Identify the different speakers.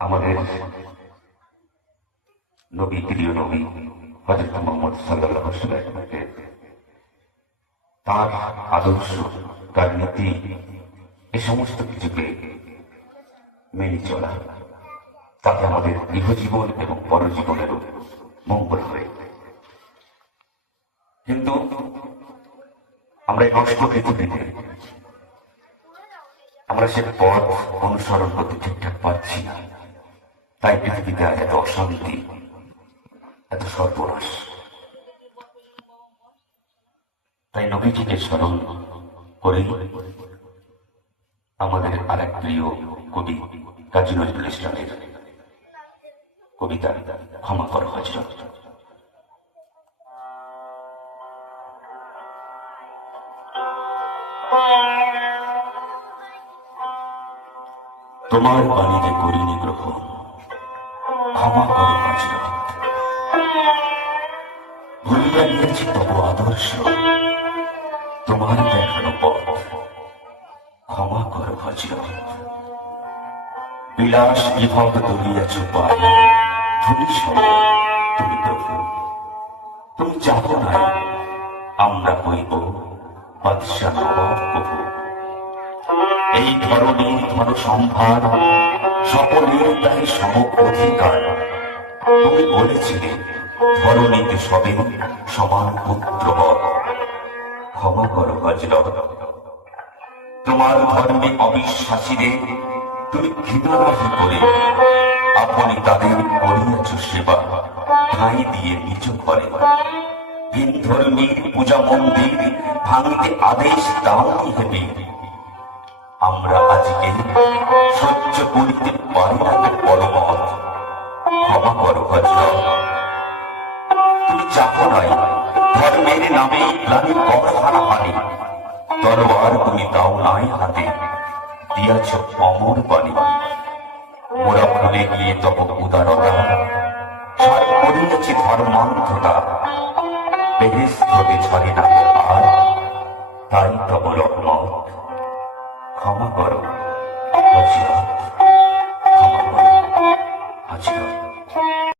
Speaker 1: আমাদের নবী, প্রিয় নবী হজরত মোহাম্মদ সাল্লাহ তার আদর্শ, তার নীতি, এ সমস্ত কিছুকে মেনে চলা, তাতে আমাদের গৃহজীবন এবং পরজীবনেরও মঙ্গল হয় কিন্তু আমরা এই নষ্ট পৃথিবীতে আমরা সে পথ অনুসরণ করতে ঠিকঠাক পাচ্ছি না। তাই পৃথিবীতে আজ এত অশান্তি, এত সর্বনাশ। তাই নবীজিকে স্মরণ করে আমাদের আর এক প্রিয় কবি কাজী নজরুল ইসলামের কবিতা ক্ষমা করা হয়েছিল। তোমার বাণীতে করিনি গ্রহণ ক্ষমা করো হাজরত ভুলিয়া নিয়েছি তবু আদর্শ। তোমার দেখানো পথ। ক্ষমা করো হাজরত বিলাস বিভব দলিয়াছ পায় ধুলি সঙ্গে তুমি প্রভু তুমি চাহো নাই। আমরা হইব বাদশাহ নবাব প্রভু এই ধরনের ধন সম্ভার সকলের তাই সম অধিকার তুমি বলেছিলে, ধরণীতে সবে সমান পুত্রবধ ক্ষমা করো হজরত তোমার ধর্মে অবিশ্বাসীদের তুমি ঘৃণারাহি করে আপনি তাদের করিয়াছ সেবা ঠাঁই দিয়ে নিজ ঘরে ভিন ধর্মীর পূজা মন্দির ভাঙিতে আদেশ দাওনি হেবে আমরা আজকে সহ্য করিতে পারি না তো পরমত ক্ষমা করো তুমি চাহো নাই। ধর্মের নামে প্লানি কর হানাহানি তরোয়ার তুমি দাও নাই হাতে। দিয়াছ অমর বাণী। মোরা ভুলে গিয়ে তব উদারতা। সার করিয়াছি ধর্মান্ধতা। বেহেস্তকে ছড়ে না আর তাই তব রহমত ক্ষমা করো। হাজিরত ক্ষমা করো। হাজিরত